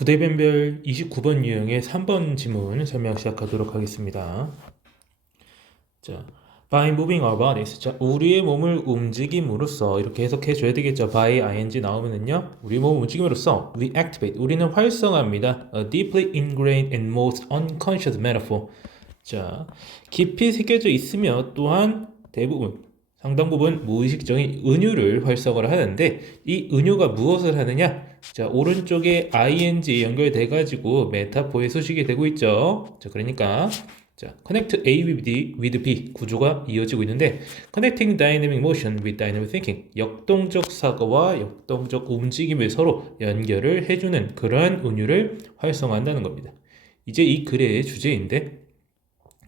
부대변별 29번 유형의 3번 지문 설명 시작하도록 하겠습니다. 자, by moving our bodies. 자, 우리의 몸을 움직임으로써 이렇게 해석해 줘야 되겠죠. by ing 나오면은요. 우리 몸을 움직임으로써 we activate. 우리는 활성화합니다. A deeply ingrained and most unconscious metaphor. 자, 깊이 새겨져 있으며 또한 대부분 상당 부분 무의식적인 은유를 활성화를 하는데 이 은유가 무엇을 하느냐? 자, 오른쪽에 ing 연결돼 가지고 메타포의 수식이 되고 있죠. 자, 그러니까 자, connect A with B 구조가 이어지고 있는데 connecting dynamic motion with dynamic thinking 역동적 사고와 역동적 움직임을 서로 연결을 해주는 그러한 은유를 활성화한다는 겁니다. 이제 이 글의 주제인데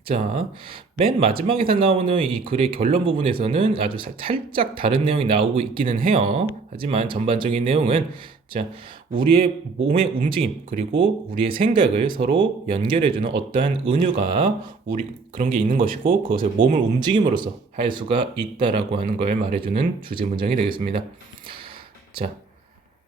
자, 맨 마지막에서 나오는 이 글의 결론 부분에서는 아주 살짝 다른 내용이 나오고 있기는 해요. 하지만 전반적인 내용은 자, 우리의 몸의 움직임 그리고 우리의 생각을 서로 연결해주는 어떠한 은유가 그런 게 있는 것이고 그것을 몸을 움직임으로써 할 수가 있다라고 하는 걸 말해주는 주제 문장이 되겠습니다. 자,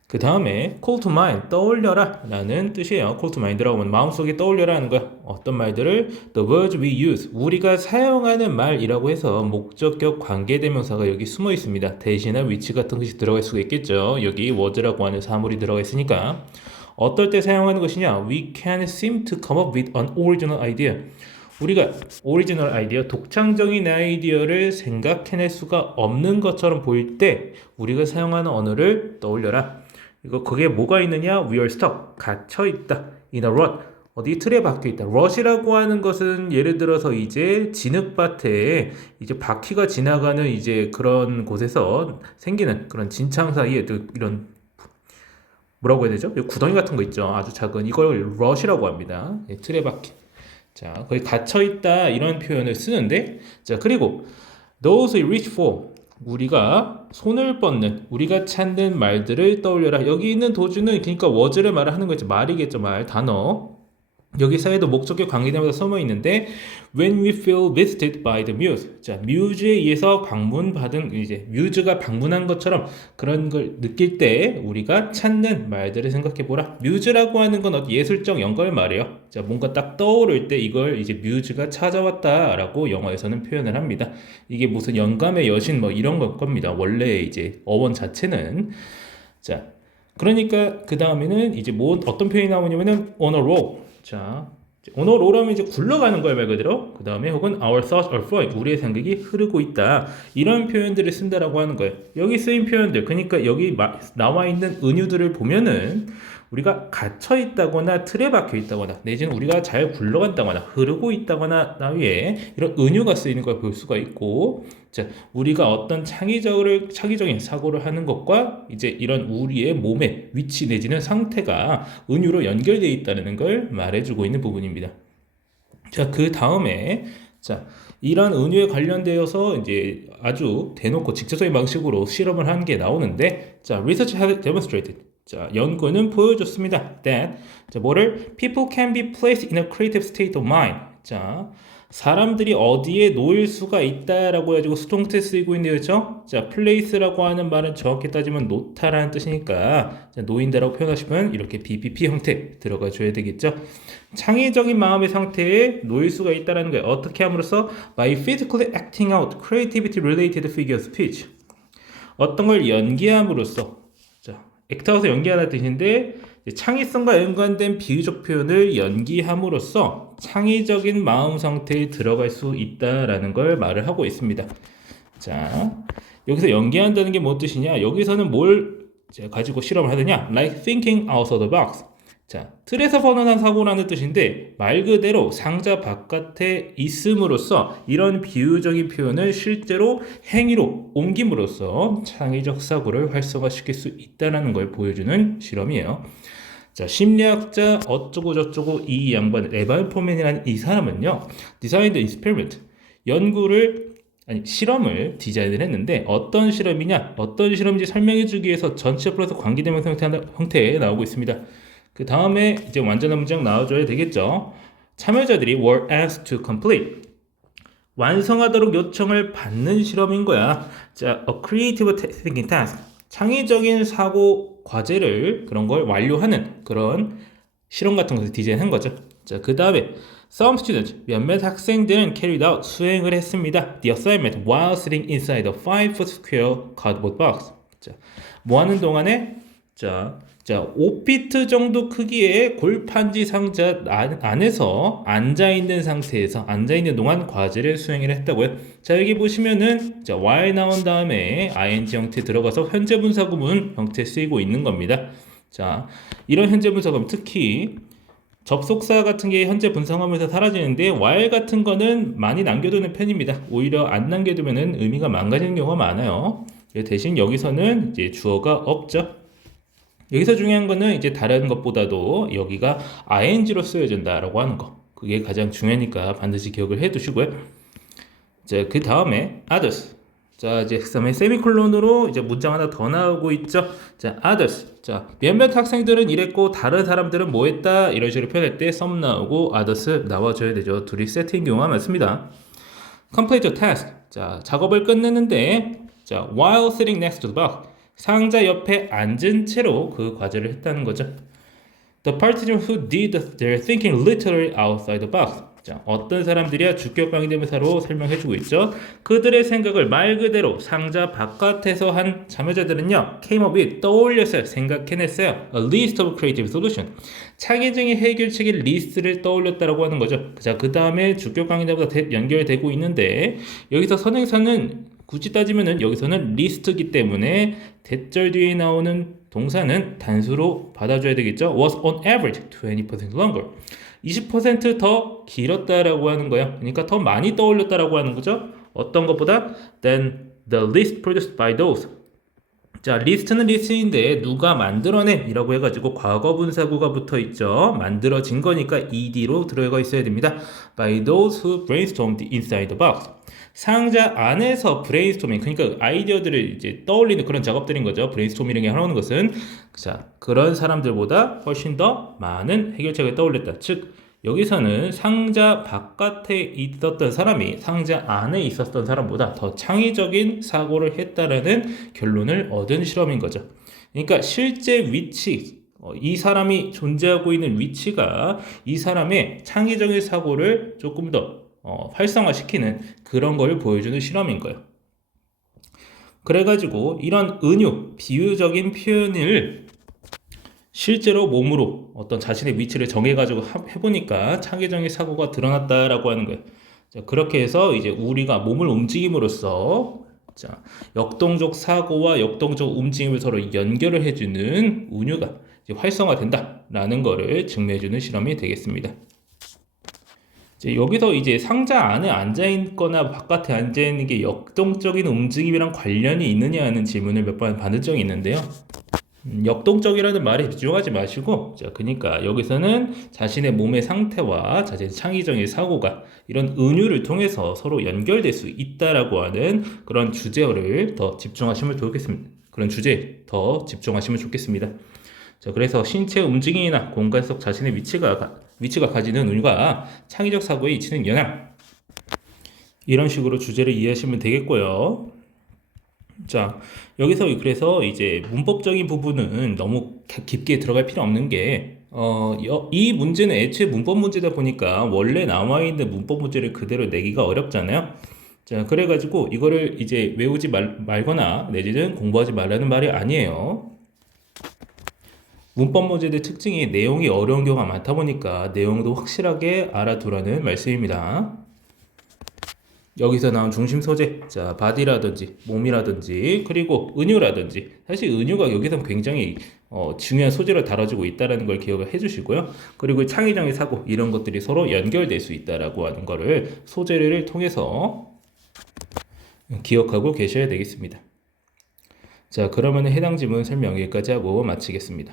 그 다음에 call to mind, 떠올려라 라는 뜻이에요. call to mind라고 하면 마음속에 떠올려라 하는 거야. 어떤 말들을 the words we use, 우리가 사용하는 말이라고 해서 목적격 관계대명사가 여기 숨어 있습니다. 대신에 위치 같은 것이 들어갈 수가 있겠죠. 여기 words라고 하는 사물이 들어가 있으니까 어떨 때 사용하는 것이냐? We can seem to come up with an original idea. 우리가 오리지널 아이디어, 독창적인 아이디어를 생각해낼 수가 없는 것처럼 보일 때 우리가 사용하는 언어를 떠올려라. 그게 뭐가 있느냐? We are stuck. 갇혀있다. In a rut. 어디 틀에 박혀있다. rut이라고 하는 것은 예를 들어서 이제 진흙밭에 이제 바퀴가 지나가는 이제 그런 곳에서 생기는 그런 진창 사이에 이런 뭐라고 해야 되죠? 구덩이 같은 거 있죠. 아주 작은 이걸 rut이라고 합니다. 틀에 박힌. 자, 거기 갇혀있다 이런 표현을 쓰는데 자, 그리고 those we reach for 우리가 손을 뻗는 우리가 찾는 말들을 떠올려라. 여기 있는 도주는 그러니까 워즈를 말하는 거죠. 말이겠죠. 말, 단어. 여기 사이에도 목적격 관계대명사 숨어 있는데 when we feel visited by the muse. 자, 뮤즈에 의해서 방문받은 이제 뮤즈가 방문한 것처럼 그런 걸 느낄 때 우리가 찾는 말들을 생각해 보라. 뮤즈라고 하는 건 예술적 영감을 말해요. 자, 뭔가 딱 떠오를 때 이걸 이제 뮤즈가 찾아왔다라고 영어에서는 표현을 합니다. 이게 무슨 영감의 여신 뭐 이런 걸 겁니다. 원래 이제 어원 자체는 자, 그러니까 그 다음에는 이제 어떤 표현이 나오냐면은 on a roll. 자, on a roll하면 이제 굴러가는 거예요, 말 그대로. 그 다음에 혹은 our thoughts are flowing. 우리의 생각이 흐르고 있다. 이런 표현들을 쓴다라고 하는 거예요. 여기 쓰인 표현들, 그러니까 여기 나와 있는 은유들을 보면은 우리가 갇혀 있다거나 틀에 박혀 있다거나 내지는 우리가 잘 굴러간다거나 흐르고 있다거나 나위에 이런 은유가 쓰이는 걸 볼 수가 있고 자, 우리가 어떤 창의적인 사고를 하는 것과 이제 이런 우리의 몸의 위치 내지는 상태가 은유로 연결되어 있다는 걸 말해주고 있는 부분입니다. 자, 그 다음에 자, 이런 은유에 관련되어서 이제 아주 대놓고 직접적인 방식으로 실험을 한 게 나오는데 자, research has demonstrated 자, 연구는 보여줬습니다. That 자, 뭐를 people can be placed in a creative state of mind. 자, 사람들이 어디에 놓일 수가 있다라고 해가지고 수동태 쓰이고 있는데요, 그렇죠? 자, place라고 하는 말은 정확히 따지면 놓다라는 뜻이니까 자, 놓인다라고 표현하시면 이렇게 BPP 형태 들어가 줘야 되겠죠? 창의적인 마음의 상태에 놓일 수가 있다라는 거예요. 어떻게 함으로써 by physically acting out creativity related figure speech. 어떤 걸 연기함으로써 액트아웃을 연기하는 뜻인데 창의성과 연관된 비유적 표현을 연기함으로써 창의적인 마음 상태에 들어갈 수 있다라는 걸 말을 하고 있습니다. 자, 여기서 연기한다는 게 뭔 뜻이냐? 여기서는 뭘 가지고 실험을 하느냐? Like thinking out of the box. 자, 틀에서 벗어난 사고라는 뜻인데 말 그대로 상자 바깥에 있음으로써 이런 비유적인 표현을 실제로 행위로 옮김으로써 창의적 사고를 활성화시킬 수 있다는 걸 보여주는 실험이에요. 자, 심리학자 어쩌고 저쩌고 이 양반 에반 포맨이라는 이 사람은요, 디자인드 익스페리먼트 실험을 디자인을 했는데 어떤 실험인지 설명해 주기 위해서 전체 플러스 관계대명사 형태에 나오고 있습니다. 그 다음에 이제 완전한 문장 나와줘야 되겠죠. 참여자들이 were asked to complete 완성하도록 요청을 받는 실험인 거야. 자, a creative thinking task 창의적인 사고 과제를 그런 걸 완료하는 그런 실험 같은 것을 디자인한 거죠. 자, 그 다음에 some students, 몇몇 학생들은 carried out, 수행을 했습니다. The assignment while sitting inside a 5-foot square cardboard box. 자, 뭐 하는 동안에 자, 5피트 정도 크기의 골판지 상자 안에서 앉아있는 상태에서 앉아있는 동안 과제를 수행을 했다고요. 자, 여기 보시면은 자, while 나온 다음에 ing 형태 들어가서 현재 분사 구문 형태 쓰이고 있는 겁니다. 자, 이런 현재 분사구문 특히 접속사 같은 게 현재 분사하면서 사라지는데 while 같은 거는 많이 남겨두는 편입니다. 오히려 안 남겨두면은 의미가 망가지는 경우가 많아요. 대신 여기서는 이제 주어가 없죠. 여기서 중요한 거는 이제 다른 것보다도 여기가 ing로 쓰여진다라고 하는 거. 그게 가장 중요하니까 반드시 기억을 해 두시고요. 자, 그 다음에 others. 자, 이제 그 다음에 세미콜론으로 이제 문장 하나 더 나오고 있죠. 자, others. 자, 몇몇 학생들은 이랬고 다른 사람들은 뭐 했다 이런 식으로 표현할 때 some 나오고 others 나와줘야 되죠. 둘이 세트인 경우가 많습니다. complete the task. 자, 작업을 끝냈는데 자, while sitting next to the box. 상자 옆에 앉은 채로 그 과제를 했다는 거죠. The participants who did their thinking literally outside the box. 자, 어떤 사람들이야 주격 관계대명사로 설명해주고 있죠. 그들의 생각을 말 그대로 상자 바깥에서 한 참여자들은요, came up with, 떠올렸어요, 생각해냈어요. A list of creative solution. 창의적인 해결책의 리스트를 떠올렸다라고 하는 거죠. 자, 그 다음에 주격 관계대명사 연결되고 있는데 여기서 선행사는 굳이 따지면은 여기서는 리스트이기 때문에 대절 뒤에 나오는 동사는 단수로 받아줘야 되겠죠. was on average 20% longer. 20% 더 길었다라고 하는 거예요. 그러니까 더 많이 떠올렸다라고 하는 거죠. 어떤 것보다 than the list produced by those. 자, 리스트는 리스트인데 누가 만들어낸 이라고 해가지고 과거분사구가 붙어있죠. 만들어진 거니까 ed로 들어가 있어야 됩니다. by those who brainstormed inside the box. 상자 안에서 브레인스토밍, 그러니까 아이디어들을 이제 떠올리는 그런 작업들인 거죠. 브레인스토밍을 하는 것은 자, 그런 사람들보다 훨씬 더 많은 해결책을 떠올렸다. 즉 여기서는 상자 바깥에 있었던 사람이 상자 안에 있었던 사람보다 더 창의적인 사고를 했다라는 결론을 얻은 실험인 거죠. 그러니까 실제 위치, 이 사람이 존재하고 있는 위치가 이 사람의 창의적인 사고를 조금 더 활성화시키는 그런 걸 보여주는 실험인 거예요. 그래가지고 이런 은유, 비유적인 표현을 실제로 몸으로 어떤 자신의 위치를 정해가지고 해보니까 창의적인 사고가 드러났다라고 하는 거예요. 자, 그렇게 해서 이제 우리가 몸을 움직임으로써 자, 역동적 사고와 역동적 움직임을 서로 연결을 해주는 은유가 이제 활성화된다라는 거를 증명해주는 실험이 되겠습니다. 여기서 이제 상자 안에 앉아있거나 바깥에 앉아있는 게 역동적인 움직임이랑 관련이 있느냐 하는 질문을 몇 번 받은 적이 있는데요. 역동적이라는 말에 집중하지 마시고, 자, 그러니까 여기서는 자신의 몸의 상태와 자신의 창의적인 사고가 이런 은유를 통해서 서로 연결될 수 있다라고 하는 그런 주제를 더 집중하시면 좋겠습니다. 그런 주제에 더 집중하시면 좋겠습니다. 자, 그래서 신체 움직임이나 공간 속 자신의 위치가 가지는 은유가 창의적 사고에 미치는 영향, 이런 식으로 주제를 이해하시면 되겠고요. 자, 여기서 그래서 이제 문법적인 부분은 너무 깊게 들어갈 필요 없는 게 이 문제는 애초에 문법 문제다 보니까 원래 나와 있는 문법 문제를 그대로 내기가 어렵잖아요. 자, 그래가지고 이거를 이제 외우지 말거나 내지는 공부하지 말라는 말이 아니에요. 문법 문제들 특징이 내용이 어려운 경우가 많다 보니까 내용도 확실하게 알아두라는 말씀입니다. 여기서 나온 중심 소재, 자, 바디라든지 몸이라든지 그리고 은유라든지, 사실 은유가 여기서 굉장히 중요한 소재로 다뤄지고 있다는 걸 기억을 해주시고요. 그리고 창의적인 사고, 이런 것들이 서로 연결될 수 있다라고 하는 거를 소재를 통해서 기억하고 계셔야 되겠습니다. 자, 그러면 해당 지문 설명 여기까지 하고 마치겠습니다.